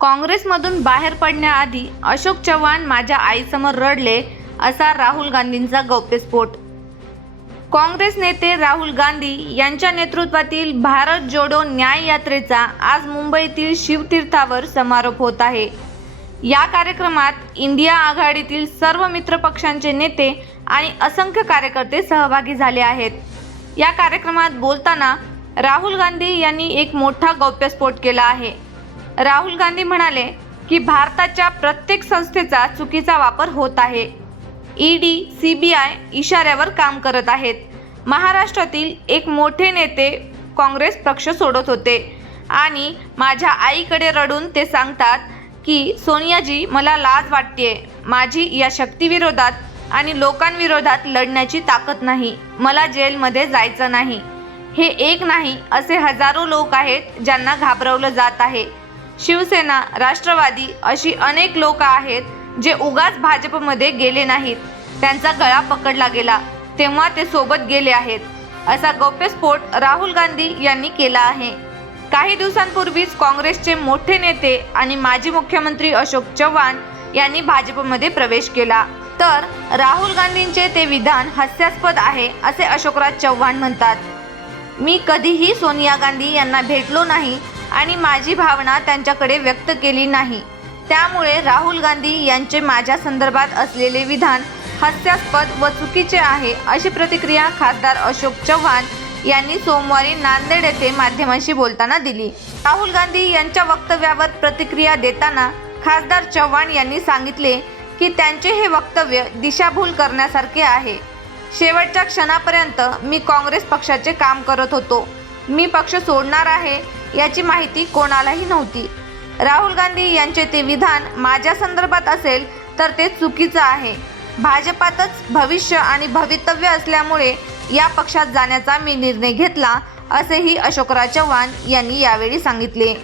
काँग्रेसमधून बाहेर पडण्याआधी अशोक चव्हाण माझ्या आईसमोर रडले असा राहुल गांधींचा गौप्यस्फोट. काँग्रेस नेते राहुल गांधी यांच्या नेतृत्वातील भारत जोडो न्याय यात्रेचा आज मुंबईतील शिवतीर्थावर समारोप होत आहे. या कार्यक्रमात इंडिया आघाडीतील सर्व मित्रपक्षांचे नेते आणि असंख्य कार्यकर्ते सहभागी झाले आहेत. या कार्यक्रमात बोलताना राहुल गांधी यांनी एक मोठा गौप्यस्फोट केला आहे. राहुल गांधी म्हणाले की भारताच्या प्रत्येक संस्थेचा चुकीचा वापर होत आहे. ईडी आय इशाऱ्यावर काम करत आहेत. महाराष्ट्रातील एक मोठे नेते काँग्रेस पक्ष सोडत होते. आणि माझ्या आईकडे रडून ते सांगतात की सोनियाजी मला लाज वाटते माझी या शक्तीविरोधात आणि लोकांविरोधात लढण्याची ताकद नाही. मला जेलमध्ये जायचं नाही. हे एक नाही असे हजारो लोक आहेत ज्यांना घाबरवलं जात आहे. शिवसेना राष्ट्रवादी अशी अनेक लोक आहेत जे उगाच भाजपमध्ये गेले नाहीत. त्यांचा गळा पकडला गेला. तेव्हा ते सोबत गेले आहेत. असा गौप्यस्फोट राहुल गांधी यांनी केला आहे. काही दिवसांपूर्वीच काँग्रेसचे मोठे नेते आणि माजी मुख्यमंत्री अशोक चव्हाण यांनी भाजपमध्ये प्रवेश केला. तर राहुल गांधींचे ते विधान हास्यास्पद आहे असे अशोकराज चव्हाण म्हणतात. मी कधीही सोनिया गांधी यांना भेटलो नाही आणि माझी भावना त्यांच्याकडे व्यक्त केली नाही. त्यामुळे राहुल गांधी यांचे माझ्या संदर्भात असलेले विधान हास्यास्पद व चुकीचे आहे अशी प्रतिक्रिया खासदार अशोक चव्हाण यांनी सोमवारी नांदेड येथे माध्यमांशी बोलताना दिली. राहुल गांधी यांच्या वक्तव्यावर प्रतिक्रिया देताना खासदार चव्हाण यांनी सांगितले की त्यांचे हे वक्तव्य दिशाभूल करण्यासारखे आहे. शेवटच्या क्षणापर्यंत मी काँग्रेस पक्षाचे काम करत होतो. मी पक्ष सोडणार आहे याची माहिती कोणालाही नव्हती. राहुल गांधी यांचे ते विधान माझ्या संदर्भात असेल तर ते चुकीचं आहे. भाजपातच भविष्य आणि भवितव्य असल्यामुळे या पक्षात जाण्याचा मी निर्णय घेतला असेही अशोकराव चव्हाण यांनी यावेळी सांगितले.